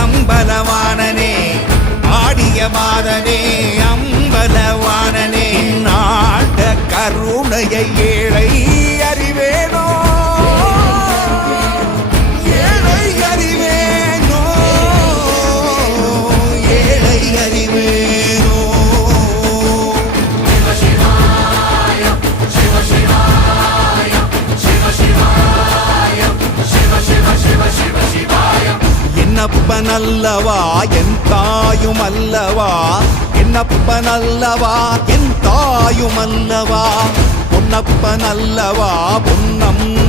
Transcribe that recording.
அம்பலவாணனே ஆடிய மாதனே அம்பலவாணனே நாட கருணையை ஏழை அறிவேனோ ஏழை அறிவேனோ ஏழை அறிவேனோ என்னப்பனல்லவா என் தாயும் அல்லவா என்னப்பனல்லவா என் தாயும் அல்லவா பொன்னப்பனல்லவா பொன்னம்